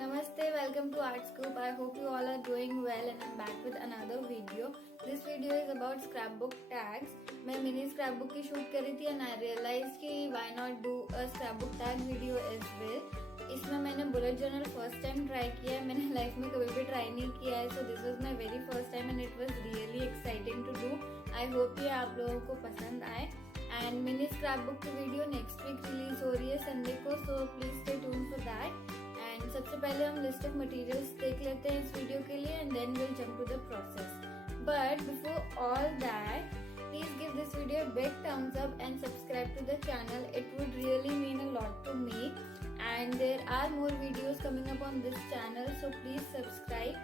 Namaste, welcome to Art Scoop. I hope you all are doing well and I'm back with another video. This video is about scrapbook tags. मैं mini scrapbook की shoot करी थी and I realized कि why not do a scrapbook tag video as well. इसमें मैंने bullet journal first time try किया है. मैंने लाइफ में कभी भी ट्राई नहीं किया है. So this was my very first time and it was really exciting to do. I hope ये आप लोगों को पसंद आए. एंड मिनी स्क्रैपबुक की वीडियो नेक्स्ट वीक रिलीज हो रही है संडे को, so please stay tune for that. And सबसे पहले हम लिस्ट ऑफ मटेरियल्स देख लेते हैं इस वीडियो के लिए and then will jump to the process. But before all that, please give this video a big thumbs up and subscribe to the channel. It would really mean a lot to me, and there are more videos coming up on this channel, so please subscribe.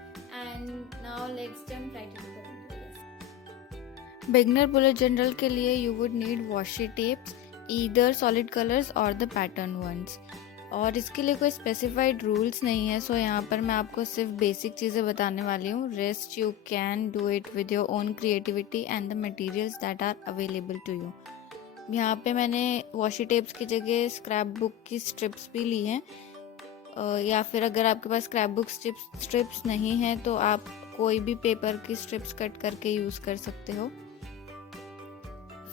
And now let's jump right into the video. Beginner bullet journal के लिए you would need washi tapes, either solid colors or the pattern ones. और इसके लिए कोई specified rules नहीं है, सो यहाँ पर मैं आपको सिर्फ बेसिक चीज़ें बताने वाली हूँ. Rest you can do it with your own creativity and the materials that are available to you. यहाँ पे मैंने वॉशी टेप्स की जगह स्क्रैप बुक की स्ट्रिप्स भी ली हैं, या फिर अगर आपके पास स्क्रैप बुक स्ट्रिप्स नहीं है तो आप कोई भी पेपर की स्ट्रिप्स कट करके यूज़ कर सकते हो.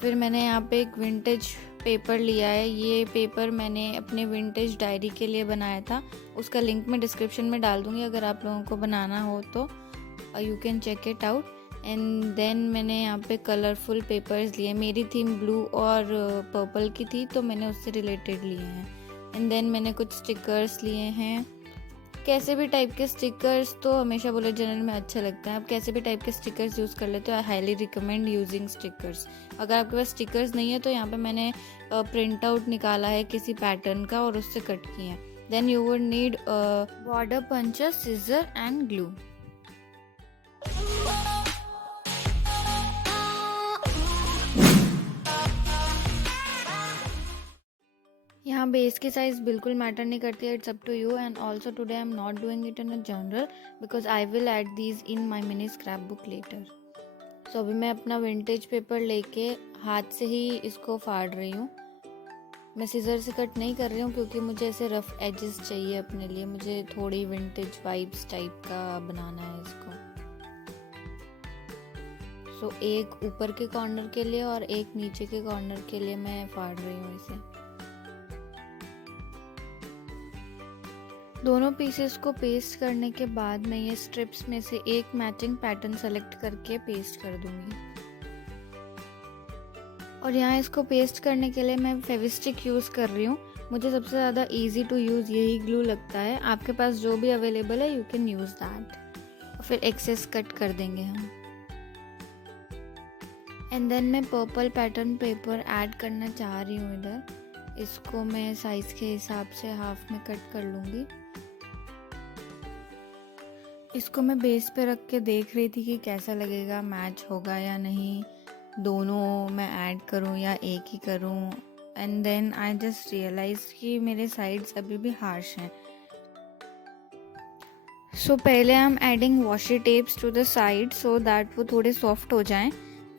फिर मैंने यहाँ पे एक विंटेज पेपर लिया है. ये पेपर मैंने अपने विंटेज डायरी के लिए बनाया था. उसका लिंक मैं डिस्क्रिप्शन में डाल दूँगी अगर आप लोगों को बनाना हो तो you can check it out. And then मैंने यहाँ पे कलरफुल पेपर्स लिए. मेरी थीम ब्लू और पर्पल की थी तो मैंने उससे रिलेटेड लिए हैं. एंड देन मैंने कुछ स्टिकर्स लिए हैं. कैसे भी टाइप के स्टिकर्स तो हमेशा बुलेट जर्नल में अच्छा लगता है. आप कैसे भी टाइप के स्टिकर्स यूज़ कर लेते हो. I highly recommend using stickers. अगर आपके पास स्टिकर्स नहीं है तो यहाँ पे मैंने प्रिंट आउट निकाला है किसी पैटर्न का और उससे कट किए हैं. Then you would need border puncher, scissor and glue. यहाँ बेस की साइज बिल्कुल मैटर नहीं करती है. It's up to you. And also today I am not doing it in a journal because I will add these in my mini scrap book later. So अभी मैं अपना vintage paper लेके हाथ से ही इसको फाड़ रही हूँ. मैं सीजर से कट नहीं कर रही हूँ क्योंकि मुझे ऐसे रफ एजेस चाहिए अपने लिए. मुझे थोड़ी विंटेज वाइब्स टाइप का बनाना है इसको. सो एक ऊपर के कॉर्नर के लिए और एक नीचे के कॉर्नर के लिए मैं फाड़ रही हूँ इसे. दोनों पीसेस को पेस्ट करने के बाद मैं ये स्ट्रिप्स में से एक मैचिंग पैटर्न सेलेक्ट करके पेस्ट कर दूंगी. और यहाँ इसको पेस्ट करने के लिए मैं फेविस्टिक यूज़ कर रही हूँ. मुझे सबसे ज़्यादा इजी टू यूज़ यही ग्लू लगता है. आपके पास जो भी अवेलेबल है यू कैन यूज़ दैट. और फिर एक्सेस कट कर देंगे हम. एंड देन मैं पर्पल पैटर्न पेपर ऐड करना चाह रही हूँ इधर. इसको मैं साइज़ के हिसाब से हाफ में कट कर लूँगी. इसको मैं बेस पे रख के देख रही थी कि कैसा लगेगा, मैच होगा या नहीं, दोनों मैं ऐड करूं या एक ही करूं. And then I just realize कि मेरे साइड्स अभी भी हार्श हैं. सो पहले हम adding washi tapes to the side so that वो थोड़े सॉफ्ट हो जाएं.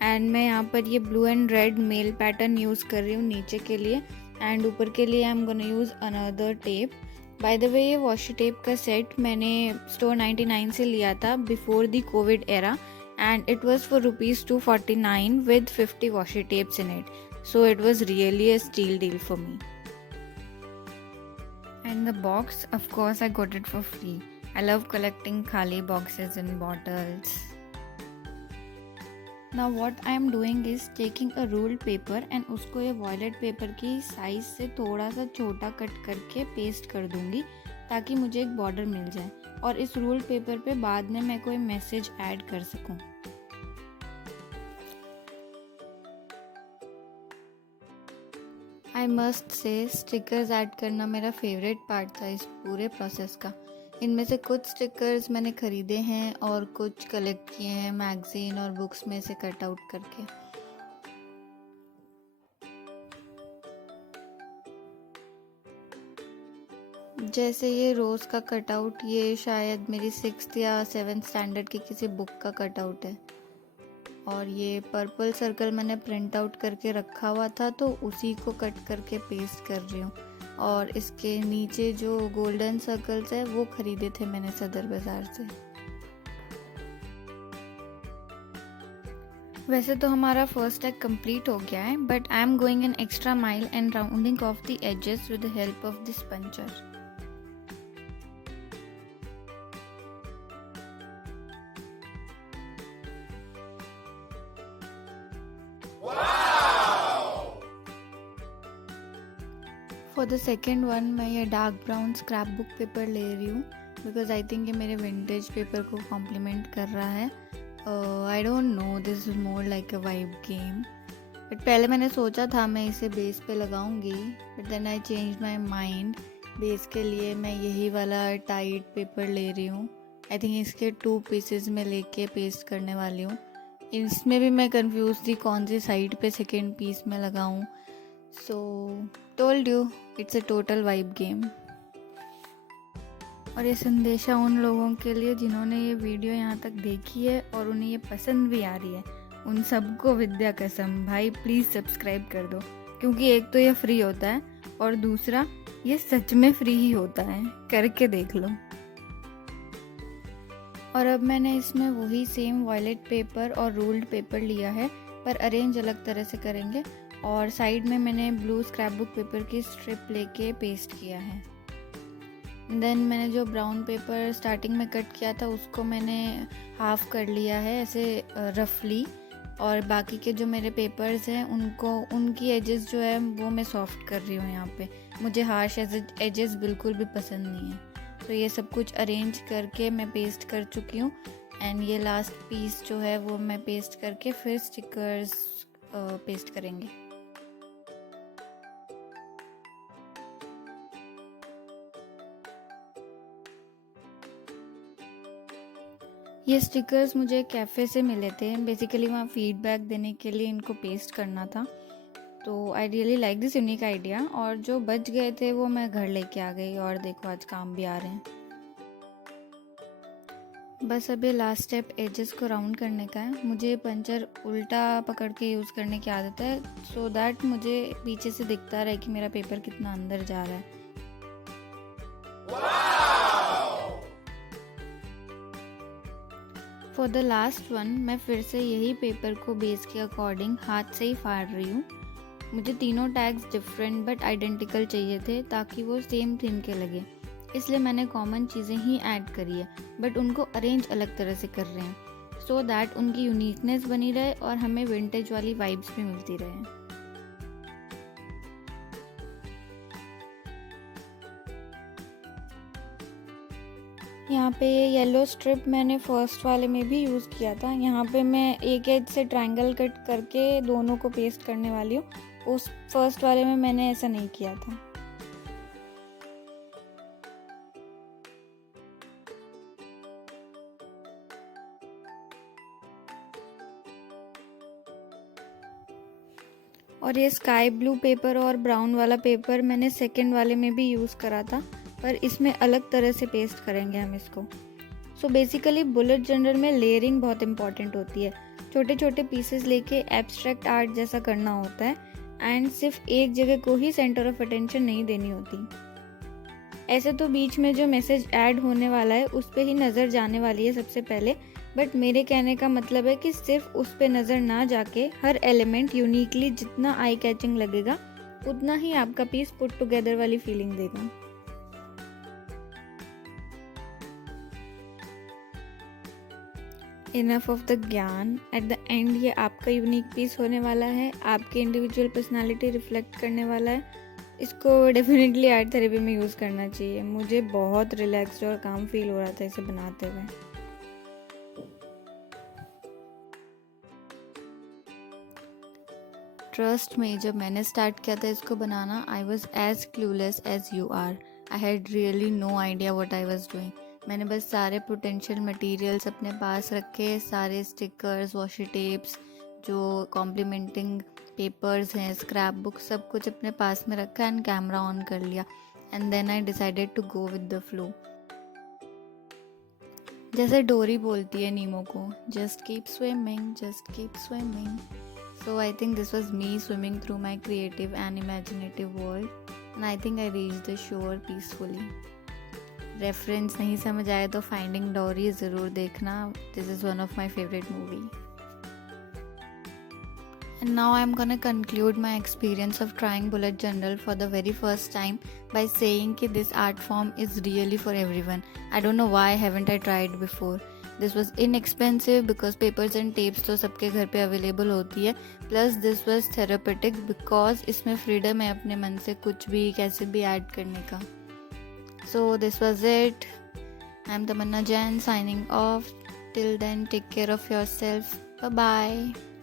एंड मैं यहाँ पर ये blue and red male pattern use कर रही हूँ नीचे के लिए. एंड ऊपर के लिए I am gonna use another tape. By the way ये वॉशी टेप का सेट मैंने स्टोर 99 से लिया था before the covid era and it was for ₹249 with 50 washi tapes in it. So it was really a steal deal for me. And the box of course I got it for free. I love collecting खाली boxes in bottles. Now what I am doing is taking a ruled paper and उसको ये violet paper की size से थोड़ा सा छोटा cut करके paste कर दूंगी ताकि मुझे एक बॉर्डर मिल जाए और इस रूल्ड पेपर पे बाद में मैं कोई मैसेज ऐड कर सकूं. I must say stickers add करना मेरा फेवरेट पार्ट था इस पूरे प्रोसेस का. इनमें से कुछ स्टिकर्स मैंने ख़रीदे हैं और कुछ कलेक्ट किए हैं मैगज़ीन और बुक्स में से कट आउट करके. जैसे ये रोज़ का कट आउट, ये शायद मेरी 6th या 7th स्टैंडर्ड की किसी बुक का कट आउट है. और ये पर्पल सर्कल मैंने प्रिंट आउट करके रखा हुआ था तो उसी को कट करके पेस्ट कर रही हूँ. और इसके नीचे जो गोल्डन सर्कल्स है वो खरीदे थे मैंने सदर बाज़ार से। वैसे तो हमारा फर्स्ट टैग कंप्लीट हो गया है, but I am going an extra mile and rounding off the edges with the help of this puncher. For the second one मैं ये dark brown scrapbook paper ले रही हूँ बिकॉज आई थिंक ये मेरे विंटेज पेपर को complement कर रहा है। I don't know, this is more like a vibe game. But पहले मैंने सोचा था मैं इसे बेस पे लगाऊंगी, but then I change my mind. Base के लिए मैं यही वाला टाइट पेपर ले रही हूँ। आई थिंक इसके 2 पीसेज में लेके पेस्ट करने वाली हूँ। इसमें भी मैं कंफ्यूज थी कौन सी साइड पे सेकेंड पीस में लगाऊँ। So told you, it's a total vibe game. और ये संदेशा उन लोगों के लिए जिन्होंने ये वीडियो यहाँ तक देखी है और उन्हें ये पसंद भी आ रही है, उन सबको विद्या कसम, भाई प्लीज़ सब्सक्राइब कर दो, क्योंकि एक तो ये फ्री होता है और दूसरा ये सच में फ्री ही होता है, करके देख लो। और अब मैंने इसमें वही सेम वॉयलेट पेपर और रूल्ड पेपर लिया है, पर अरेंज अलग तरह से करेंगे। और साइड में मैंने ब्लू स्क्रैप बुक पेपर की स्ट्रिप लेके पेस्ट किया है। देन मैंने जो ब्राउन पेपर स्टार्टिंग में कट किया था उसको मैंने हाफ कर लिया है ऐसे रफली, और बाकी के जो मेरे पेपर्स हैं उनकी एजेस जो है वो मैं सॉफ्ट कर रही हूँ यहाँ पे। मुझे हार्श एजेस बिल्कुल भी पसंद नहीं है। तो ये सब कुछ अरेंज करके मैं पेस्ट कर चुकी हूँ, एंड ये लास्ट पीस जो है वो मैं पेस्ट करके फिर स्टिकर्स पेस्ट करेंगे। ये स्टिकर्स मुझे कैफ़े से मिले थे। बेसिकली वहाँ फीडबैक देने के लिए इनको पेस्ट करना था। तो I really like this unique idea, और जो बच गए थे वो मैं घर लेके आ गई, और देखो आज काम भी आ रहे हैं। बस अब ये लास्ट स्टेप एजेस को राउंड करने का है। मुझे पंचर उल्टा पकड़ के यूज़ करने की आदत है, सो दैट मुझे पीछे से दिखता रहे कि मेरा पेपर कितना अंदर जा रहा है। फॉर द लास्ट वन मैं फिर से यही पेपर को बेस के अकॉर्डिंग हाथ से ही फाड़ रही हूँ। मुझे तीनों टैग्स डिफरेंट बट आइडेंटिकल चाहिए थे ताकि वो सेम थीम के लगे, इसलिए मैंने कॉमन चीज़ें ही ऐड करी है, बट उनको अरेंज अलग तरह से कर रहे हैं सो दैट उनकी यूनिकनेस बनी रहे और हमें विंटेज वाली वाइब्स भी मिलती रहे। यहाँ पे ये येलो स्ट्रिप मैंने फर्स्ट वाले में भी यूज़ किया था। यहाँ पे मैं एक एज से ट्रायंगल कट करके दोनों को पेस्ट करने वाली हूँ। उस फर्स्ट वाले में मैंने ऐसा नहीं किया था। और ये स्काई ब्लू पेपर और ब्राउन वाला पेपर मैंने सेकंड वाले में भी यूज़ करा था, पर इसमें अलग तरह से पेस्ट करेंगे हम इसको। सो बेसिकली बुलेट जर्नल में लेयरिंग बहुत इंपॉर्टेंट होती है। छोटे छोटे पीसेस लेके एब्स्ट्रैक्ट आर्ट जैसा करना होता है, एंड सिर्फ एक जगह को ही सेंटर ऑफ अटेंशन नहीं देनी होती। ऐसे तो बीच में जो मैसेज ऐड होने वाला है उस पर ही नज़र जाने वाली है सबसे पहले, बट मेरे कहने का मतलब है कि सिर्फ उस पे नज़र ना जाके हर एलिमेंट यूनिकली जितना आई कैचिंग लगेगा उतना ही आपका पीस पुट टुगेदर वाली फीलिंग देगा। इनफ ऑफ द ज्ञान। एट द एंड ये आपका यूनिक पीस होने वाला है, आपकी इंडिविजुअल पर्सनालिटी रिफ्लेक्ट करने वाला है। इसको डेफिनेटली आर्ट थेरेपी में यूज़ करना चाहिए। मुझे बहुत रिलैक्स्ड और काम फील हो रहा था इसे बनाते हुए। ट्रस्ट में जब मैंने स्टार्ट किया था इसको बनाना, I was as clueless as you are. I had really no idea what I was doing. मैंने बस सारे पोटेंशियल मटेरियल्स अपने पास रखे, सारे स्टिकर्स, वॉशी टेप्स, जो कॉम्प्लीमेंटिंग पेपर्स हैं, स्क्रैप बुक, सब कुछ अपने पास में रखा एंड कैमरा ऑन कर लिया, and then I decided to go with the flow. जैसे डोरी बोलती है नीमो को, just keep swimming, just keep swimming. So I think this was me swimming through my creative and imaginative world. and I think I reached the shore peacefully. Reference नहीं समझ आए तो finding डोरी ज़रूर देखना. This is one of my favourite movie. And now I'm gonna conclude my experience of trying bullet journal for the very first time by saying that this art form is really for everyone. I don't know why haven't I tried before. This was inexpensive because papers and tapes तो सबके घर पे available होती है. Plus this was therapeutic because इसमें freedom है अपने मन से कुछ भी कैसे भी add करने का. So this was it. I'm Tamanna Jain signing off. Till then, take care of yourself. Bye bye.